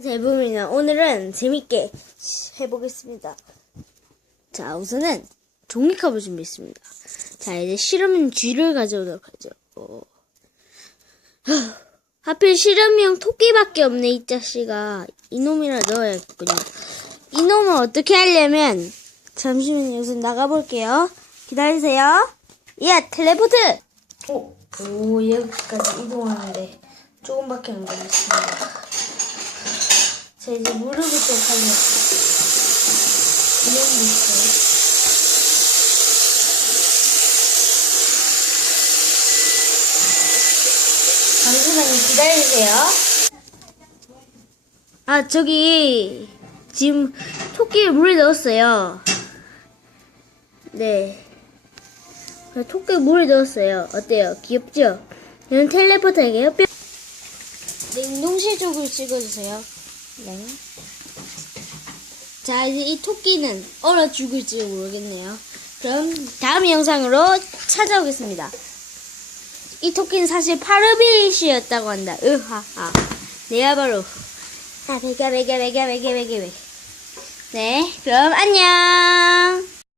대부분이나 오늘은 재밌게 해보겠습니다. 자, 우선은 종이컵을 준비했습니다. 자, 이제 실험용 쥐를 가져오도록 하죠. 어. 하, 하필 실험용 토끼밖에 없네, 이 자식아. 이놈이라 넣어야겠군요. 이놈을 어떻게 하려면, 잠시만요, 우선 나가볼게요. 기다리세요. 야, 텔레포트! 오, 오, 여기까지 이동하는데 조금밖에 안 걸렸습니다. 자, 이제 무릎을 좀 살렸어. 이런 거 있어요. 잠시만요, 기다리세요. 아, 저기, 지금 토끼에 물을 넣었어요. 네. 토끼에 물을 넣었어요. 어때요? 귀엽죠? 이런 텔레포트에게요. 뿅. 냉동실 쪽을 찍어주세요. 네. 자, 이제 이 토끼는 얼어 죽을지 모르겠네요. 그럼 다음 영상으로 찾아오겠습니다. 이 토끼는 사실 파르비시였다고 한다. 으하하. 내가 바로 아, 베가 베가 베가 베가 베가 베. 네, 그럼 안녕.